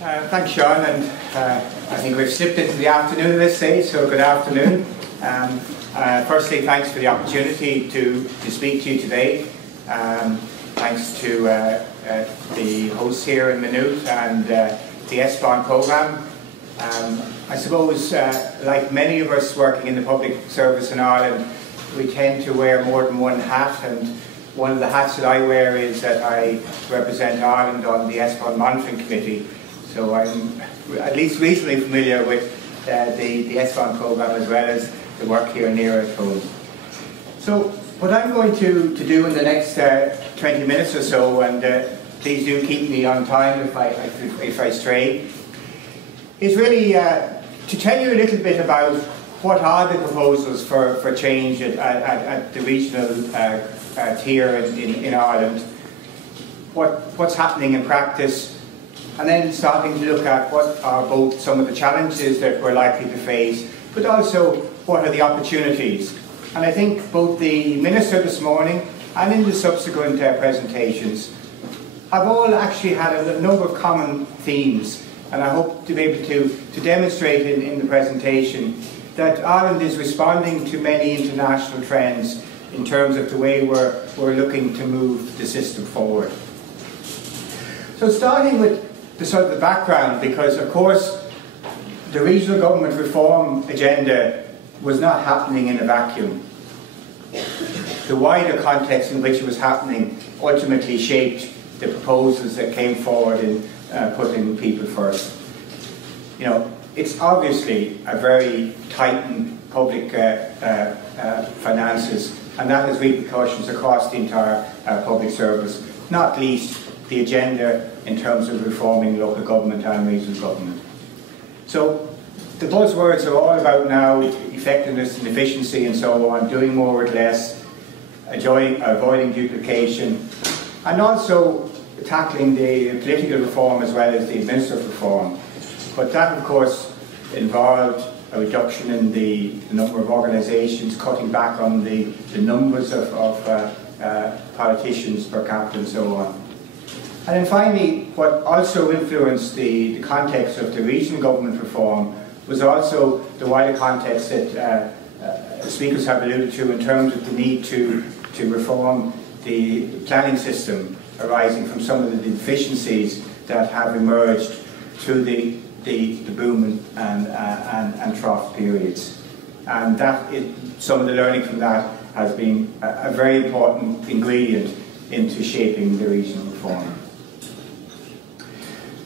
Thanks, Sean, and I think we've slipped into the afternoon at this stage, so good afternoon. Firstly, thanks for the opportunity to speak to you today. Thanks to the hosts here in Maynooth and the Espon programme. I suppose, like many of us working in the public service in Ireland, we tend to wear more than one hat, and one of the hats that I wear is that I represent Ireland on the Espon Monitoring Committee. So I'm at least reasonably familiar with the Espon programme as well as the work here near at home. So what I'm going to do in the next 20 minutes or so, and please do keep me on time if I stray, is really to tell you a little bit about what are the proposals for change at the regional tier in Ireland, what's happening in practice, and then starting to look at what are both some of the challenges that we're likely to face, but also what are the opportunities. And I think both the Minister this morning and in the subsequent presentations have all actually had a number of common themes, and I hope to be able to demonstrate in the presentation that Ireland is responding to many international trends in terms of the way we're looking to move the system forward. So starting with the sort of the background, because of course the regional government reform agenda was not happening in a vacuum. The wider context in which it was happening ultimately shaped the proposals that came forward in putting people first. You know, it's obviously a very tightened public finances, and that has repercussions across the entire public service, not least the agenda in terms of reforming local government and regional government. So the buzzwords are all about now effectiveness and efficiency and so on, doing more with less, avoiding duplication, and also tackling the political reform as well as the administrative reform. But that, of course, involved a reduction in the number of organisations, cutting back on the numbers of politicians per capita and so on. And then finally, what also influenced the context of the regional government reform was also the wider context that speakers have alluded to in terms of the need to reform the planning system arising from some of the deficiencies that have emerged through the boom and trough periods. And some of the learning from that has been a very important ingredient into shaping the regional reform.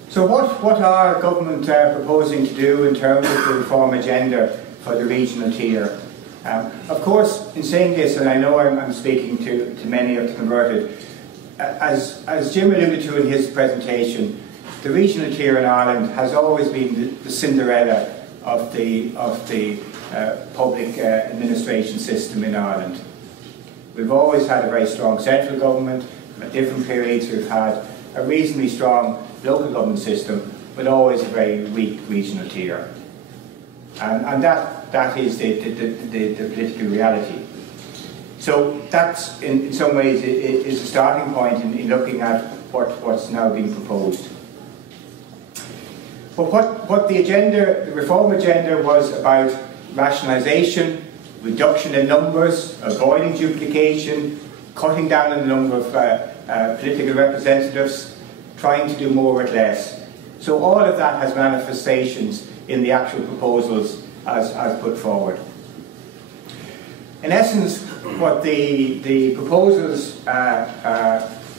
So what are government proposing to do in terms of the reform agenda for the regional tier? Of course, in saying this, and I know I'm speaking to many of the converted, as Jim alluded to in his presentation, the regional tier in Ireland has always been the Cinderella of the public administration system in Ireland. We've always had a very strong central government. At different periods we've had a reasonably strong local government system, but always a very weak regional tier. And that is the political reality. So that's, in some ways, is a starting point in looking at what's now being proposed. But what the reform agenda was about: rationalisation, reduction in numbers, avoiding duplication, cutting down on the number of political representatives, trying to do more with less. So all of that has manifestations in the actual proposals as put forward. In essence, what the proposals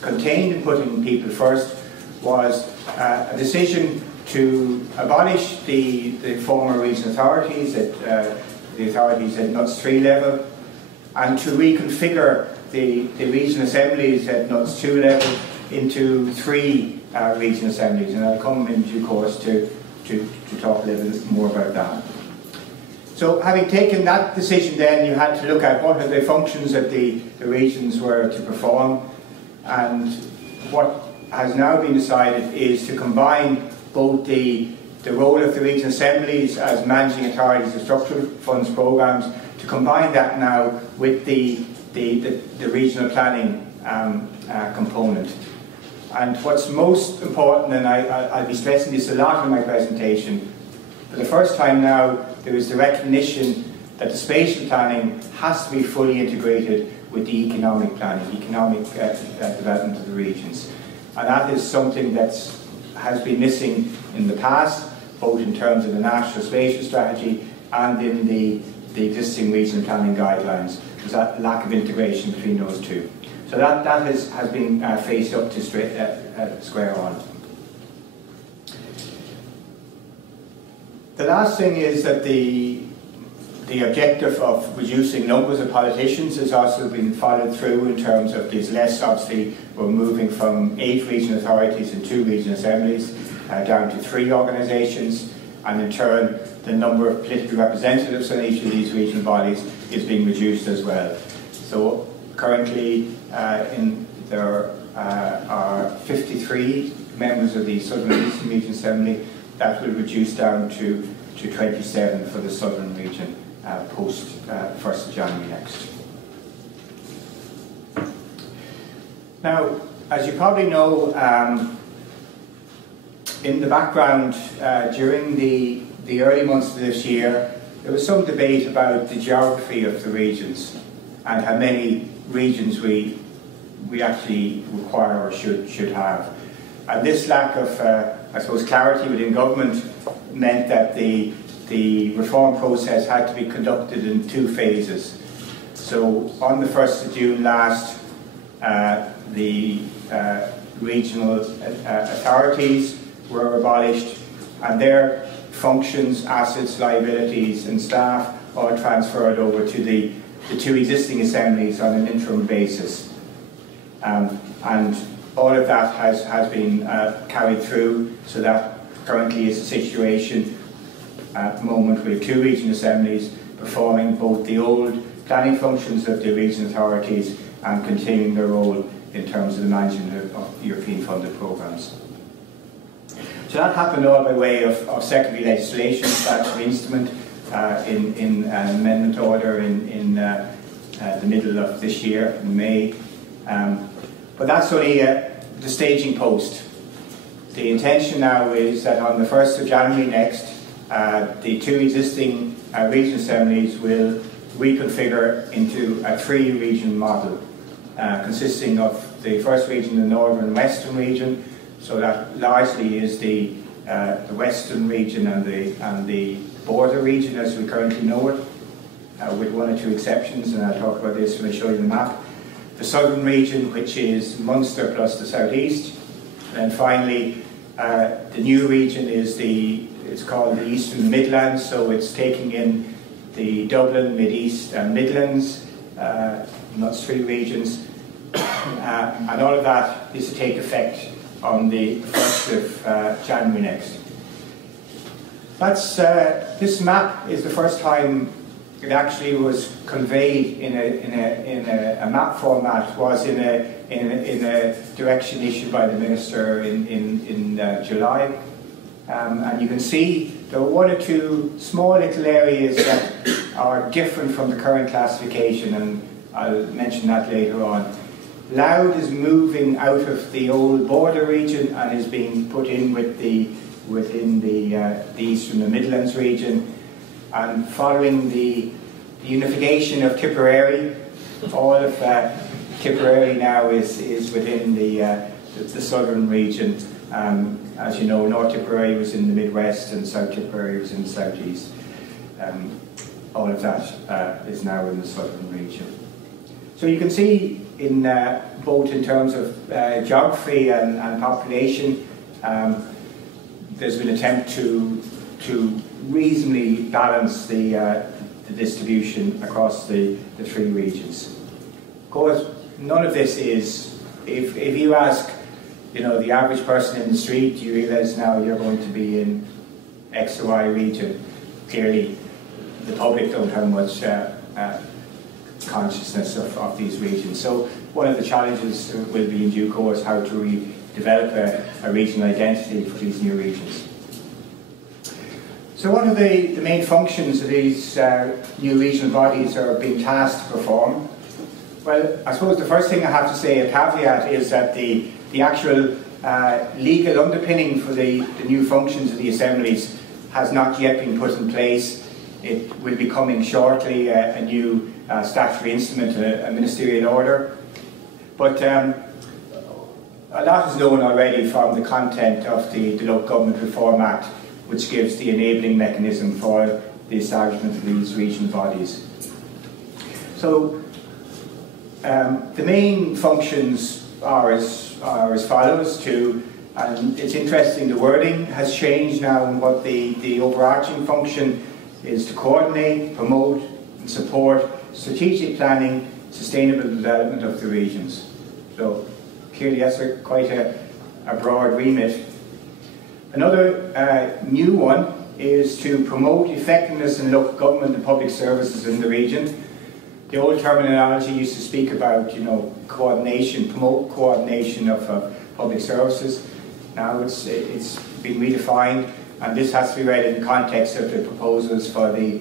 contained in putting people first was a decision to abolish the former regional authorities the authorities at NUTS 3 level, and to reconfigure the regional assemblies at NUTS 2 level into 3 regional assemblies, and I'll come in due course to talk a little bit more about that. So having taken that decision, then you had to look at what are the functions that the regions were to perform, and what has now been decided is to combine both the role of the regional assemblies as managing authorities of structural funds programmes, to combine that now with the regional planning component. And what's most important, and I'll be stressing this a lot in my presentation, for the first time now there is the recognition that the spatial planning has to be fully integrated with the economic planning, economic development of the regions. And that is something that has been missing in the past, both in terms of the National Spatial Strategy and in the existing regional planning guidelines. There's that lack of integration between those two. So that has been faced up to square one. The last thing is that the objective of reducing numbers of politicians has also been followed through in terms of these less. Obviously, we're moving from 8 regional authorities and 2 regional assemblies down to 3 organisations, and in turn the number of political representatives on each of these regional bodies is being reduced as well. So currently there are 53 members of the Southern and Eastern Region Assembly. That will reduce down to 27 for the Southern region post 1st of January next. Now, as you probably know, in the background during the early months of this year, there was some debate about the geography of the regions and how many regions we actually require or should have. And this lack of, I suppose, clarity within government meant that the reform process had to be conducted in 2 phases. So on the 1st of June last, the regional authorities were abolished, and their functions, assets, liabilities and staff all transferred over to the 2 existing assemblies on an interim basis. And all of that has been carried through, so that currently is the situation at the moment with 2 regional assemblies performing both the old planning functions of the regional authorities and continuing their role in terms of the management of European funded programmes. So that happened all by way of secondary legislation, Statutory Instrument, in an amendment order in the middle of this year, in May. But that's only the staging post. The intention now is that on the 1st of January next, the 2 existing regional assemblies will reconfigure into a 3-region model, consisting of the first region, the Northern and Western region. So that largely is the Western region and the border region as we currently know it, with 1 or 2 exceptions, and I'll talk about this when I show you the map. The Southern region, which is Munster plus the South East, and finally the new region is it's called the Eastern Midlands, so it's taking in the Dublin, Mid-East and Midlands, and that's 3 regions, and all of that is to take effect on the 1st of January next. This map is the first time it actually was conveyed in a map format. Was in a direction issued by the Minister in July, and you can see there are 1 or 2 small little areas that are different from the current classification, and I'll mention that later on. Louth is moving out of the old border region and is being put in within the Eastern and Midlands region, and following the unification of Tipperary, all of Tipperary now is within the Southern region. As you know, North Tipperary was in the Midwest and South Tipperary was in the Southeast. All of that is now in the Southern region. So you can see in both in terms of geography and population, there's been an attempt to reasonably balance the distribution across the 3 regions. Of course, none of this is, if you ask, the average person in the street, you realise now you're going to be in X or Y region. Clearly, the public don't have much consciousness of these regions. So one of the challenges will be in due course how to develop a regional identity for these new regions. So what are the main functions that these new regional bodies are being tasked to perform? Well, I suppose the first thing I have to say, a caveat, is that the actual legal underpinning for the new functions of the assemblies has not yet been put in place. It will be coming shortly, a new statutory instrument, a ministerial order. But a lot is known already from the content of the Local Government Reform Act, which gives the enabling mechanism for the establishment of these regional bodies. So the main functions are as follows. And it's interesting, the wording has changed now, and what the overarching function is to coordinate, promote and support strategic planning, sustainable development of the regions. So clearly that's quite a broad remit. Another new one is to promote effectiveness in local government and public services in the region. The old terminology used to speak about, coordination, promote coordination of public services. Now it's been redefined, and this has to be read in the context of the proposals for the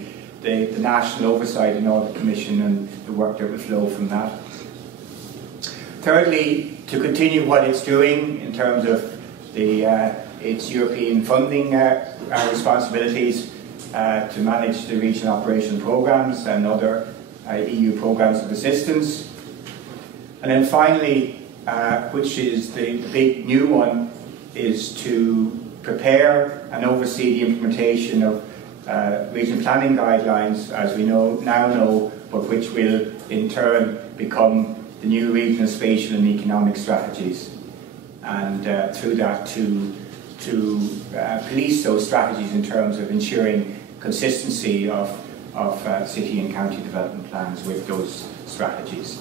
National Oversight and Audit Commission and the work that will flow from that. Thirdly, to continue what it's doing in terms of its European funding responsibilities to manage the regional operational programmes and other EU programmes of assistance. And then finally, which is the big new one, is to prepare and oversee the implementation of regional planning guidelines, as we now know, but which will in turn become the new regional, spatial and economic strategies, and through that to police those strategies in terms of ensuring consistency of city and county development plans with those strategies.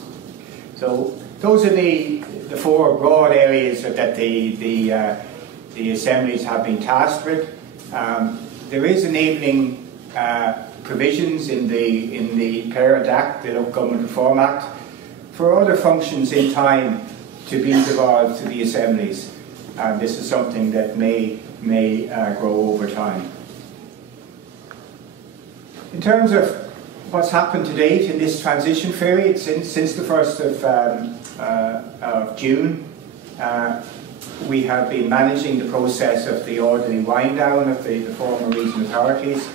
So those are the four broad areas that the assemblies have been tasked with. There is enabling provisions in the parent act, the Local Government Reform Act, for other functions in time to be devolved to the assemblies. This is something that may grow over time. In terms of what's happened to date in this transition period since the 1st of June, we have been managing the process of the orderly wind down of the former regional authorities.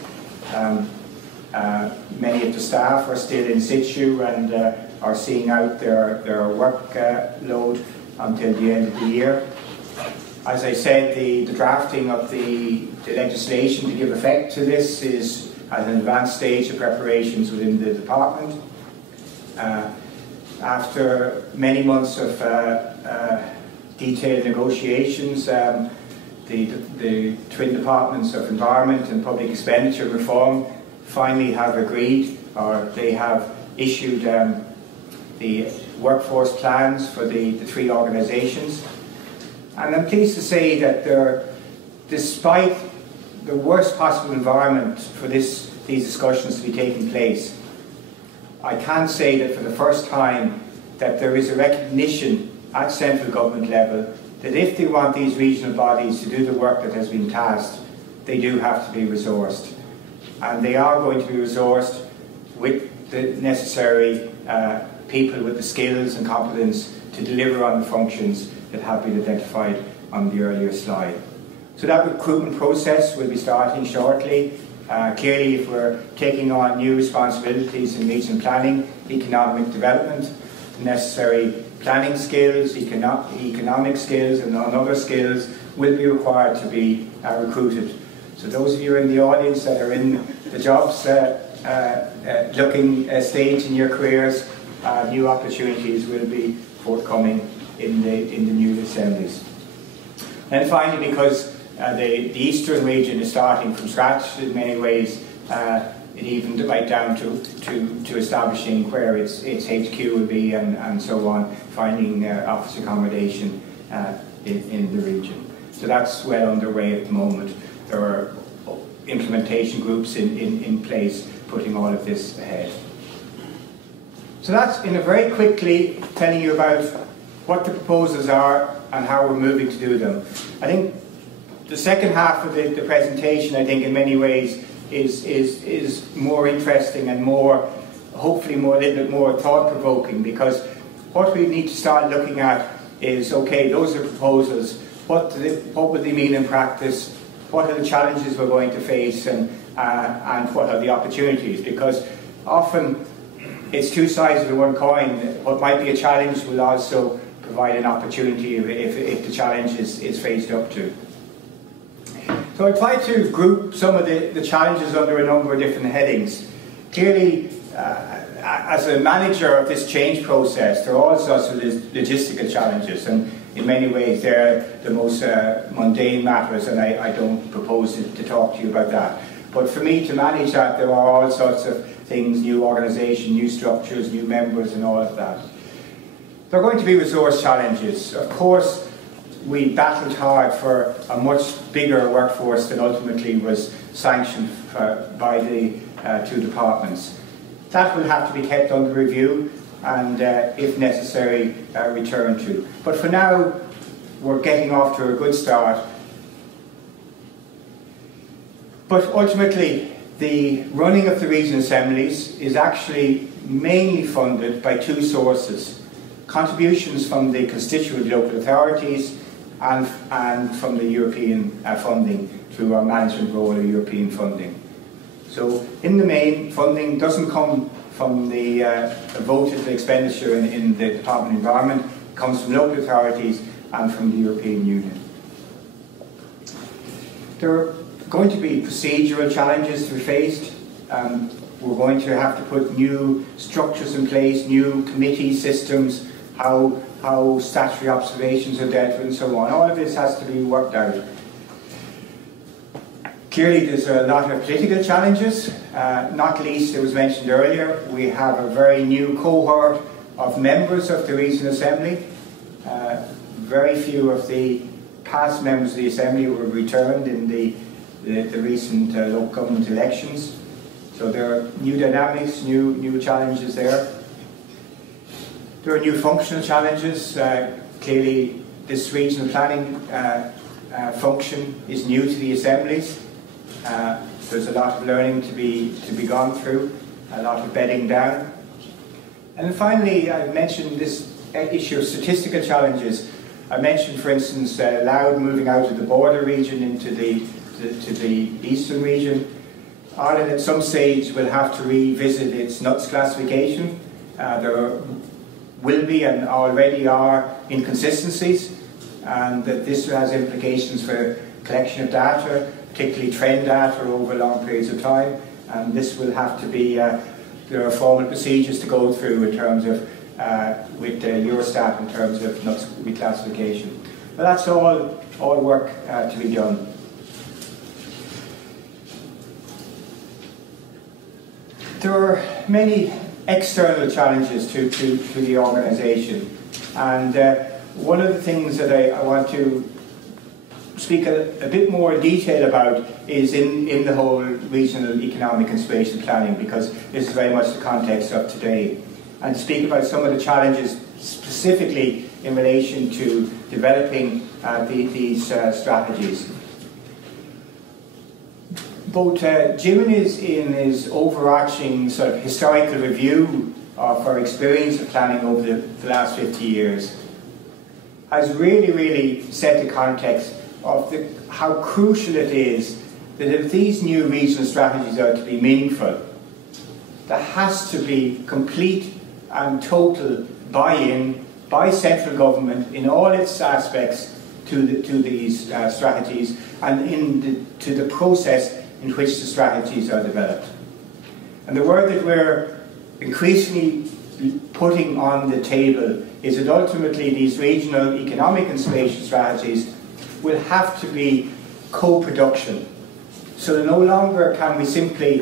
Many of the staff are still in situ and are seeing out their workload until the end of the year. As I said, the drafting of the legislation to give effect to this is at an advanced stage of preparations within the department. After many months of detailed negotiations, the twin departments of Environment and Public Expenditure Reform finally have agreed, or they have issued the workforce plans for the three organisations. And I'm pleased to say that despite the worst possible environment for these discussions to be taking place, I can say that for the first time that there is a recognition at central government level that if they want these regional bodies to do the work that has been tasked, they do have to be resourced. And they are going to be resourced with the necessary people with the skills and competence to deliver on the functions that have been identified on the earlier slide. So that recruitment process will be starting shortly. Clearly, if we're taking on new responsibilities in regional planning, economic development, the necessary planning skills, economic skills and other skills will be required to be recruited. So those of you in the audience that are in the jobs looking stage in your careers, new opportunities will be forthcoming in the new assemblies. And finally, because the Eastern region is starting from scratch in many ways, it even right down to establishing where its HQ will be and so on, finding office accommodation in the region. So that's well underway at the moment. There are implementation groups in place putting all of this ahead. So that's very quickly telling you about what the proposals are and how we're moving to do them. I think the second half of the presentation, I think in many ways, is more interesting and hopefully a little bit more thought-provoking, because what we need to start looking at is, okay, those are proposals, what will they mean in practice, what are the challenges we're going to face, and what are the opportunities, because often it's two sides of the one coin. What might be a challenge will also provide an opportunity if the challenge is faced up to. So I tried to group some of the challenges under a number of different headings. Clearly, as a manager of this change process, there are all sorts of logistical challenges, and in many ways they're the most mundane matters, and I don't propose to talk to you about that. But for me to manage that, there are all sorts of things, new organisation, new structures, new members, and all of that. There are going to be resource challenges. Of course, we battled hard for a much bigger workforce than ultimately was sanctioned by the two departments. That will have to be kept under review and, if necessary, returned to. But for now, we're getting off to a good start. But ultimately, the running of the regional assemblies is actually mainly funded by two sources: contributions from the constituent local authorities and from the European funding through our management role of European funding. So in the main, funding doesn't come from the voted expenditure in the Department of Environment. It comes from local authorities and from the European Union. There are going to be procedural challenges to be faced. We're going to have to put new structures in place, new committee systems, how statutory observations are dealt with, and so on. All of this has to be worked out. Clearly, there's a lot of political challenges, not least, it was mentioned earlier, we have a very new cohort of members of the Regional Assembly. Very few of the past members of the Assembly were returned in the recent local government elections. So there are new dynamics, new challenges there. There are new functional challenges. Clearly, this regional planning function is new to the assemblies. There's a lot of learning to be gone through, a lot of bedding down. And finally, I mentioned this issue of statistical challenges. I mentioned, for instance, Louth moving out of the border region into the eastern region. Ireland at some stage will have to revisit its NUTS classification. There will be and already are inconsistencies, and that this has implications for collection of data, particularly trend data over long periods of time, and this will have to be, there are formal procedures to go through in terms of, with Eurostat in terms of NUTS reclassification. But that's all work to be done. There are many external challenges to the organisation, and one of the things that I want to speak a bit more detail about is in the whole regional economic and spatial planning, because this is very much the context of today, and to speak about some of the challenges specifically in relation to developing these strategies. Both Jim in his overarching sort of historical review of our experience of planning over the last 50 years has really set the context of how crucial it is that if these new regional strategies are to be meaningful, there has to be complete and total buy-in by central government in all its aspects to these strategies and to the process in which the strategies are developed. And the word that we're increasingly putting on the table is that ultimately these regional economic and spatial strategies will have to be co-production. So that no longer can we simply,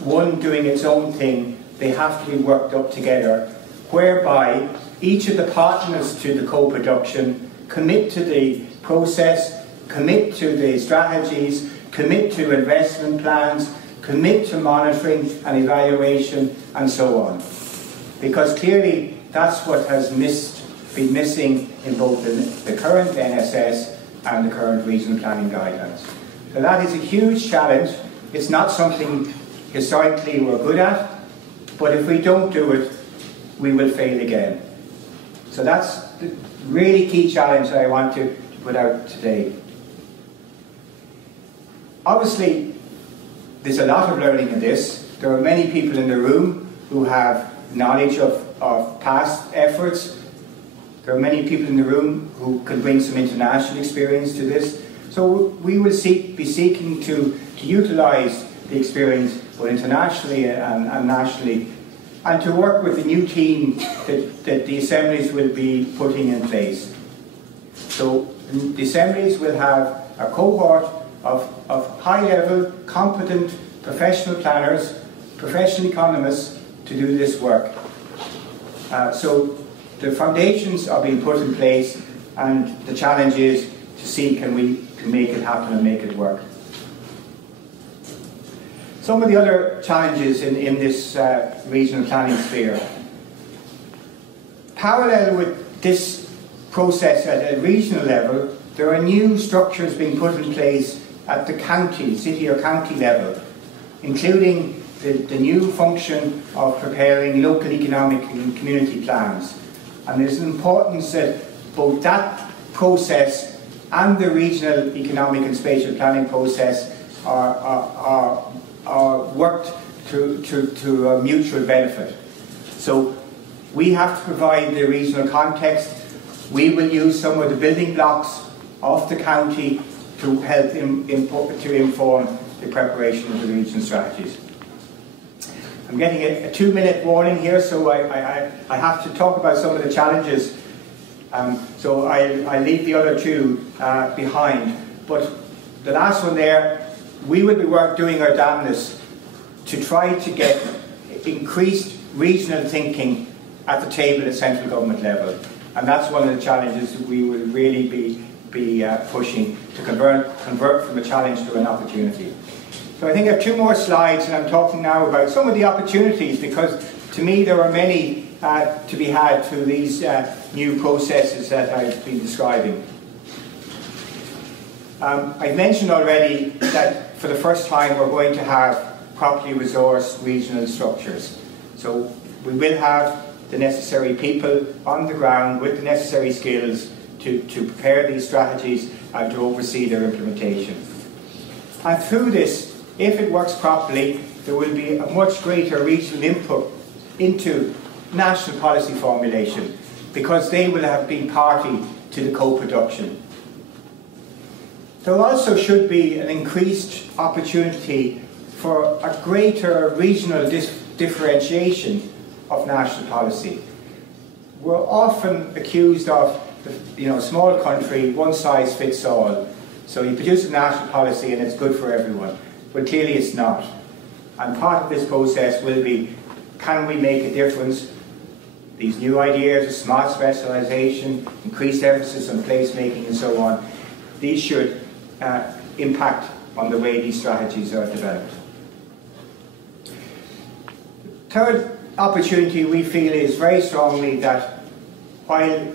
one doing its own thing, they have to be worked up together, whereby each of the partners to the co-production commit to the process, commit to the strategies, commit to investment plans, commit to monitoring and evaluation, and so on. Because clearly that's what has been missing in both the current NSS and the current regional planning guidelines. So that is a huge challenge. It's not something historically we're good at, but if we don't do it, we will fail again. So that's the really key challenge that I want to without today. Obviously, there's a lot of learning in this. There are many people in the room who have knowledge of past efforts. There are many people in the room who can bring some international experience to this. So we will be seeking to utilise the experience both internationally and nationally, and to work with the new team that the Assemblies will be putting in place. So the Assemblies will have a cohort of high-level, competent, professional planners, professional economists to do this work. So the foundations are being put in place, and the challenge is to see can we make it happen and make it work. Some of the other challenges in this regional planning sphere. Parallel with this process at a regional level, there are new structures being put in place at the county, city or county level, including the new function of preparing local economic and community plans. And there's an importance that both that process and the regional economic and spatial planning process are worked to a mutual benefit. So we have to provide the regional context. We will use some of the building blocks of the county to help to inform the preparation of the regional strategies. I'm getting a 2-minute warning here, so I have to talk about some of the challenges. So I'll leave the other two behind. But the last one there, we will be doing our damnedest to try to get increased regional thinking at the table at central government level. And that's one of the challenges that we will really be pushing to convert from a challenge to an opportunity. So I think I have 2 more slides, and I'm talking now about some of the opportunities, because to me there are many to be had through these new processes that I've been describing. I've mentioned already that for the first time we're going to have properly resourced regional structures. So we will have the necessary people on the ground with the necessary skills to prepare these strategies and to oversee their implementation. And through this, if it works properly, there will be a much greater regional input into national policy formulation, because they will have been party to the co-production. There also should be an increased opportunity for a greater regional differentiation of national policy. We're often accused of, small country, one size fits all. So you produce a national policy and it's good for everyone. But clearly it's not. And part of this process will be, can we make a difference? These new ideas of smart specialisation, increased emphasis on placemaking and so on, these should impact on the way these strategies are developed. Third opportunity we feel is very strongly that while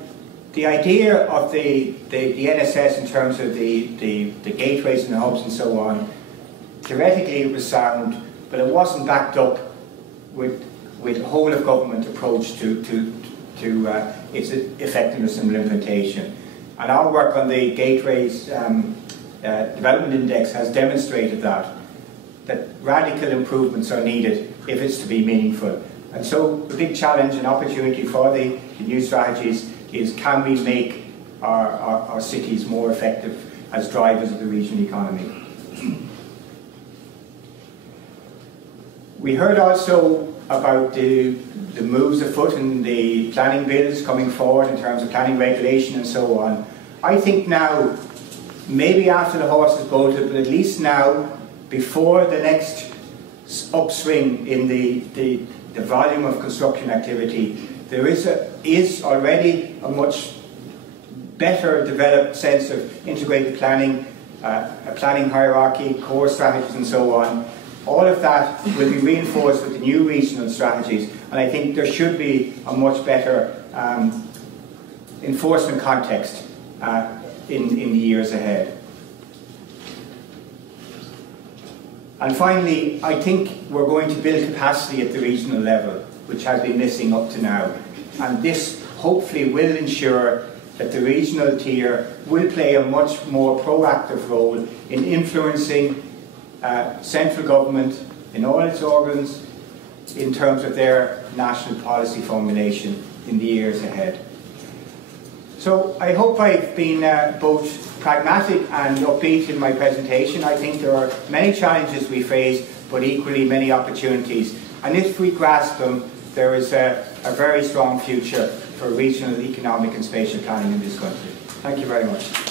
the idea of the NSS in terms of the gateways and the hubs and so on, theoretically it was sound, but it wasn't backed up with a whole of government approach to its effectiveness and implementation. And our work on the Gateways Development Index has demonstrated that radical improvements are needed if it's to be meaningful. And so the big challenge and opportunity for the new strategies is, can we make our cities more effective as drivers of the regional economy? We heard also about the moves afoot in the planning bills coming forward in terms of planning regulation and so on. I think now, maybe after the horse is bolted, but at least now, before the next upswing in the volume of construction activity, there is already a much better developed sense of integrated planning, a planning hierarchy, core strategies and so on. All of that will be reinforced with the new regional strategies, and I think there should be a much better enforcement context in the years ahead. And finally, I think we're going to build capacity at the regional level, which has been missing up to now. And this hopefully will ensure that the regional tier will play a much more proactive role in influencing central government in all its organs in terms of their national policy formulation in the years ahead. So I hope I've been both pragmatic and upbeat in my presentation. I think there are many challenges we face, but equally many opportunities. And if we grasp them, there is a very strong future for regional economic and spatial planning in this country. Thank you very much.